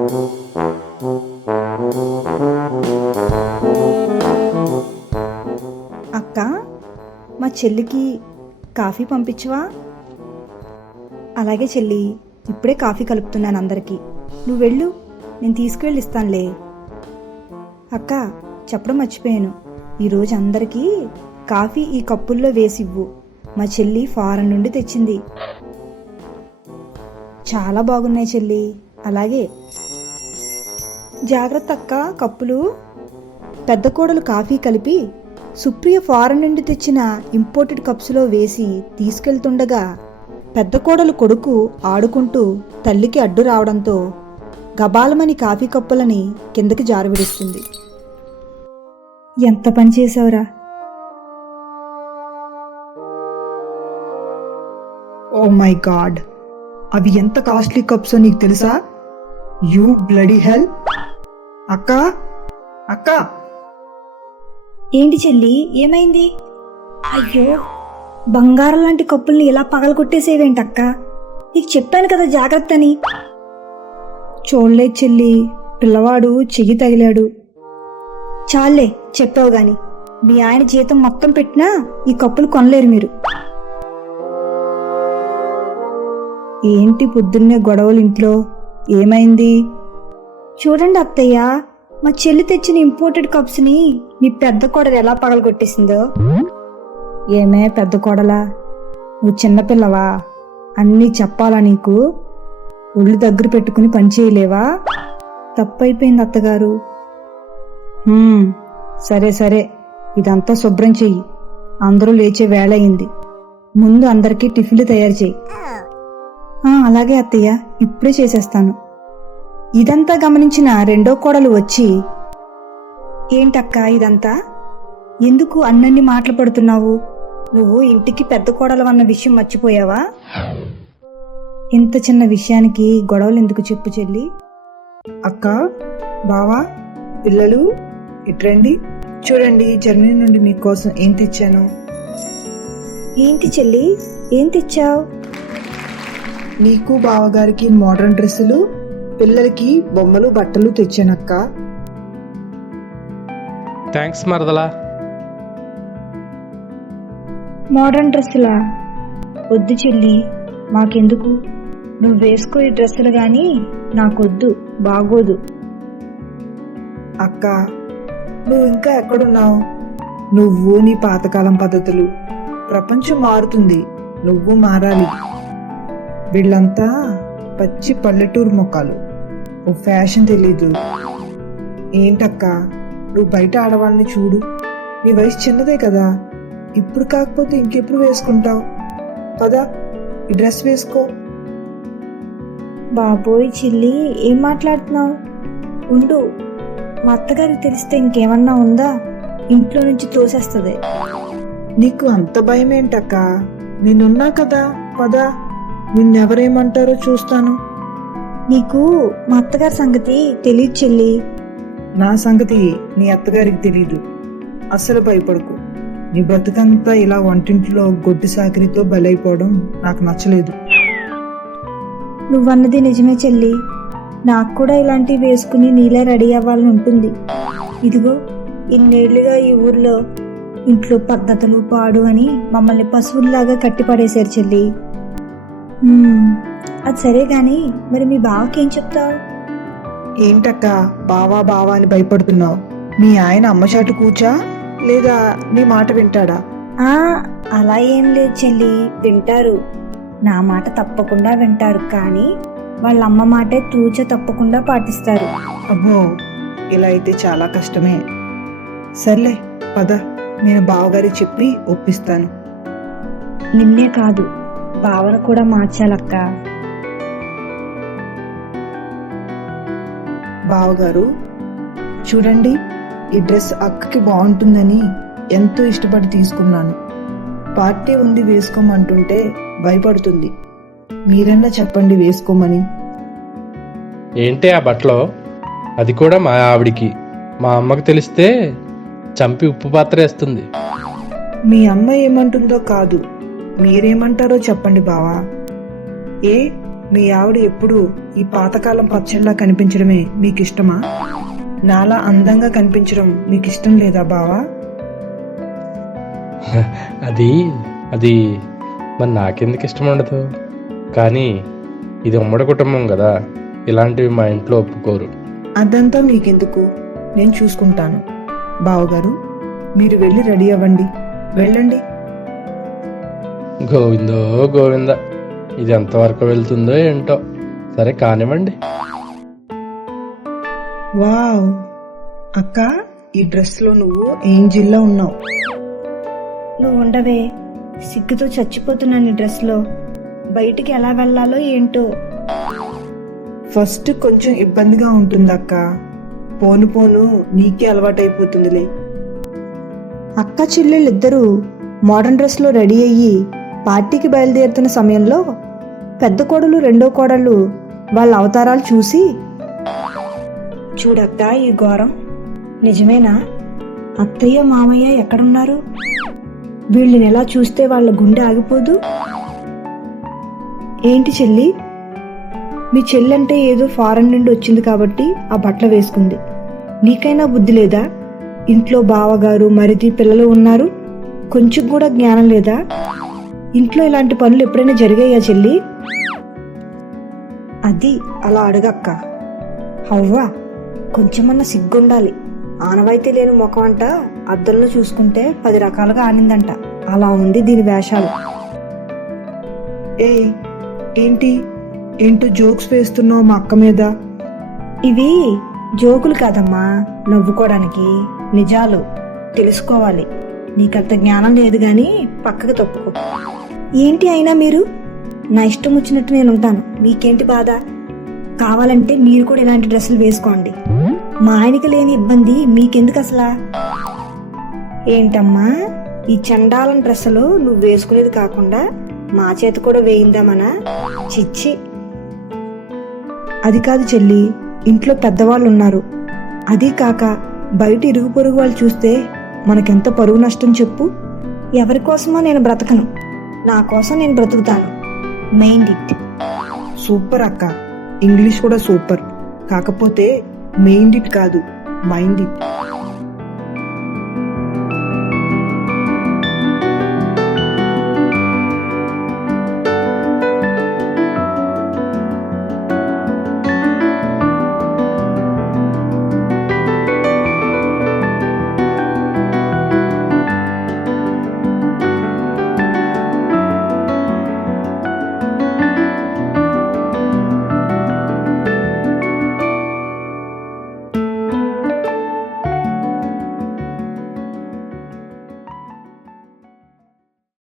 అక్క మా చెల్లికి కాఫీ పంపించవా? అలాగే చెల్లి ఇప్పుడే కాఫీ కలుపుతున్నాను అందరికీ. నువ్వు వెళ్ళు నేను తీసుకువెళ్ళి ఇస్తానులే అక్క చెప్పడం మర్చిపోయాను. ఈరోజు అందరికీ కాఫీ ఈ కప్పుల్లో వేసివ్వు. మా చెల్లి ఫారెన్ నుండి తెచ్చింది. చాలా బాగున్నాయి చెల్లి. అలాగే జాగ్రత్త అక్క కప్పులు పెద్ద కోడలు కాఫీ కలిపి సుప్రియ ఫారెన్ నుండి తెచ్చిన ఇంపోర్టెడ్ కప్స్లో వేసి తీసుకెళ్తుండగా పెద్ద కోడలు కొడుకు ఆడుకుంటూ తల్లికి అడ్డు రావడంతో గబాలమని కాఫీ కప్పులని కిందకి జారవిడుస్తుంది. ఎంత పని చేసావురా ఓ oh మై గాడ్ అవి ఎంత కాస్ట్లీ కప్సో నీకు తెలుసా? యూ బ్లడీ హెల్త్ అక్క? అక్క? ఏంటి చెల్లి? ఏమైంది? అయ్యో బంగారం లాంటి కప్పుల్ని ఇలా పగలగొట్టేసేవేంటక్క? నీకు చెప్పాను కదా జాగ్రత్త అని చూడలేదు చెల్లి పిల్లవాడు చెయ్యి తగిలాడు. చాలే చెప్పావు గాని. మీ ఆయన జీతం మొత్తం పెట్టినా ఈ కప్పులు కొనలేరు మీరు. ఏంటి పొద్దున్నే గొడవలు ఇంట్లో? ఏమైంది? చూడండి అత్తయ్య మా చెల్లి తెచ్చిన ఇంపోర్టెడ్ కప్స్ని మీ పెద్ద కోడలు ఎలా పగలగొట్టేసిందో. ఏమే పెద్ద కోడలా? నువ్వు చిన్నపిల్లవా అన్నీ చెప్పాలా నీకు? ఒళ్ళు దగ్గర పెట్టుకుని పని చేయలేవా? తప్పైపోయింది అత్తగారు. "హ్మ్, సరే సరే. ఇదంతా శుభ్రం చెయ్యి. అందరూ లేచే వేళ అయింది. ముందు అందరికీ టిఫిన్లు తయారు చెయ్యి. "ఆ, అలాగే అత్తయ్య. ఇప్పుడే చేసేస్తాను. ఇదంతా గమనించిన రెండో కోడలు వచ్చి ఏంటక్క ఇదంతా? ఎందుకు అన్నన్ని మాటలు పడుతున్నావు? నువ్వు ఇంటికి పెద్ద కోడలు అన్న విషయం మర్చిపోయావా? ఇంత చిన్న విషయానికి గొడవలు ఎందుకు చెప్పు చెల్లి? అక్క బావా పిల్లలు ఇట్రండి. చూడండి జర్మనీ నుండి మీకోసం ఏం తెచ్చాను? ఏంటి చెల్లి? ఏం తెచ్చావు? నీకు బావగారికి మోడర్న్ డ్రెస్సులు పిల్లలకి బొమ్మలు బట్టలు తెచ్చానక్క. థ్యాంక్స్ మరదలా. మోడర్న్ డ్రెస్సులా? వద్దు చెల్లి మాకెందుకు? నువ్వు వేసుకో ఈ డ్రెస్సులు గాని నాకొద్దు బాగోదు. అక్క నువ్వు ఇంకా ఎక్కడున్నావు? నువ్వు నీ పాతకాలం పద్ధతులు. ప్రపంచం మారుతుంది నువ్వు మారాలి. వీళ్ళంతా పచ్చి పల్లెటూరు మొక్కలు. ఓ ఫ్యాషన్ తెలీదు. ఏంటక్క నువ్వు బయట ఆడవాళ్ళని చూడు. నీ వయసు చిన్నదే కదా. ఇప్పుడు కాకపోతే ఇంకెప్పుడు వేసుకుంటావు? పదా ఈ డ్రెస్ వేసుకో. బాబోయ్ చిల్లి ఏం మాట్లాడుతున్నావు? ఉండు. మా అత్తగారికి తెలిస్తే ఇంకేమన్నా ఉందా? ఇంట్లో నుంచి తోసేస్తుంది. నీకు అంత భయం ఏంటక్క నేనున్నా కదా పదా. నిన్నెవరేమంటారో చూస్తాను. నీకు మా అత్తగారి సంగతి తెలియదు చెల్లి. నా సంగతి నీ అత్తగారికి తెలీదు. అస్సలు భయపడకు. నీ బ్రతుకంతా ఇలా వంటింట్లో గొడ్డు సాకరితో బలైపోవడం నాకు నచ్చలేదు. నువ్వన్నది నిజమే చెల్లి. నాకు కూడా ఇలాంటివి వేసుకుని నీలా రెడీ అవ్వాలని ఉంటుంది. ఇదిగో ఇన్నేళ్ళుగా ఈ ఊర్లో ఇంట్లో పద్ధతులు పాడు అని మమ్మల్ని పశువుల్లాగా కట్టిపడేశారు చెల్లి. అది సరే గాని మరి మీ బావకేం చెప్తావు? ఏంటక్క బావా బావా అని భయపడుతున్నావు? మీ ఆయన అమ్మచాటు కూచా లేదా నీ మాట వింటాడా? ఆ అలా ఏం లేదు చెల్లి వింటారు. నా మాట తప్పకుండా వింటారు కానీ వాళ్ళ అమ్మ మాటే తూచ తప్పకుండా పాటిస్తారు. అబ్బో ఇలా అయితే చాలా కష్టమే. సర్లే పద నేను బావగారికి చెప్పి ఒప్పిస్తాను. నిన్నే కాదు భావన కూడా మార్చాలక్క. బావగారు చూడండి ఈ డ్రెస్ అక్కకి బాగుంటుందని ఎంతో ఇష్టపడి తీసుకున్నాను. పార్టీ ఉంది వేసుకోమంటుంటే భయపడుతుంది. మీరన్నా చెప్పండి వేసుకోమని. ఏంటి ఆ బట్టలో? అది కూడా మా ఆవిడికి. మా అమ్మకి తెలిస్తే చంపి ఉప్పు పాత్ర వేస్తుంది. మీ అమ్మ ఏమంటుందో కాదు. మీరేమంటారో చెప్పండి బావా. ఏ? మీ ఆవిడ ఎప్పుడు ఈ పాతకాలం పచ్చళ్ళ కనిపించడమే మీకు ఇష్టమా నాలా అందంగా కనిపించడం మీకు ఇష్టం లేదా బావా? అది అది మరి నాకెందుకు ఇష్టం ఉండదు? కానీ ఇది ఉమ్మడి కుటుంబం కదా ఇలాంటివి మా ఇంట్లో ఒప్పుకోరు. అదంతా మీకెందుకు? నేను చూసుకుంటాను. బావగారు మీరు వెళ్ళి రెడీ అవ్వండి. వెళ్ళండి. గోవిందో గోవింద. ఇది ఎంతవరకు వెళ్తుందో ఏంటో. సరే కానివ్వండి. వావ్. అక్క ఈ డ్రెస్లో నువ్వు ఏంజిల్లా ఉన్నావు. నువ్వు ఉండవే. సిగ్గుతో చచ్చిపోతున్నాను ఈ డ్రెస్లో బయటికి ఎలా వెళ్ళాలో ఏంటో. ఫస్ట్ కొంచెం ఇబ్బందిగా ఉంటుంది అక్క. పోను పోను నీకే అలవాటైపోతుందిలే. అక్క చెల్లెళ్ళిద్దరూ మోడర్న్ డ్రెస్లో రెడీ అయ్యి పార్టీకి బయలుదేరుతున్న సమయంలో పెద్ద కోడలు రెండో కోడళ్ళు వాళ్ళ అవతారాలు చూసి చూడక్కా ఈ ఘోరం. నిజమేనా? అత్తయ్య మామయ్య ఎక్కడున్నారు? వీళ్ళని ఎలా చూస్తే వాళ్ళ గుండె ఆగిపోదు? ఏంటి చెల్లి? మీ చెల్లంటే ఏదో ఫారెన్ నుండి వచ్చింది కాబట్టి ఆ బట్టలు వేసుకుంది. నీకైనా బుద్ధి లేదా? ఇంట్లో బావగారు మరిది పిల్లలు ఉన్నారు. కొంచెం కూడా జ్ఞానం లేదా? ఇంట్లో ఇలాంటి పనులు ఎప్పుడైనా జరిగాయా చెల్లి? అది అలా అడగక్క. హవ్వా కొంచెమన్నా సిగ్గుండాలి. ఆనవాయితీ లేని ముఖం అంట అద్దంలో చూసుకుంటే పది రకాలుగా ఆనిందంట. అలా ఉంది దీని వేషాలు. ఏ ఏంటి? ఏంటో జోక్స్ వేస్తున్నావు మా అక్క మీద? ఇవి జోకులు కాదమ్మా నవ్వుకోవడానికి. నిజాలు. తెలుసుకోవాలి. నీకంత జ్ఞానం లేదు గాని పక్కకు తప్పుకో. ఏంటి అయినా మీరు? నా ఇష్టం వచ్చినట్టు నేను ఉంటాను మీకేంటి బాధ? కావాలంటే మీరు కూడా ఇలాంటి డ్రెస్సులు వేసుకోండి. మా ఆయనకి లేని ఇబ్బంది మీకెందుకు అసలా ఏంటమ్మా? ఈ చండాలం డ్రెస్సులు నువ్వు వేసుకునేది కాకుండా మా చేత కూడా వేయిందామనా చిచ్చి. అది కాదు చెల్లి ఇంట్లో పెద్దవాళ్ళు ఉన్నారు అది కాక బయట ఇరుగు పొరుగు వాళ్ళు చూస్తే మనకెంత పరువు నష్టం చెప్పు? ఎవరి కోసమో నేను బ్రతకను. నా కోసం నేను బ్రతుకుతాను. మెయిన్ ఇట్ సూపర్ అక్క. ఇంగ్లీష్ కూడా సూపర్ కాకపోతే మెయిన్ ఇట్ కాదు మైండ్ ఇట్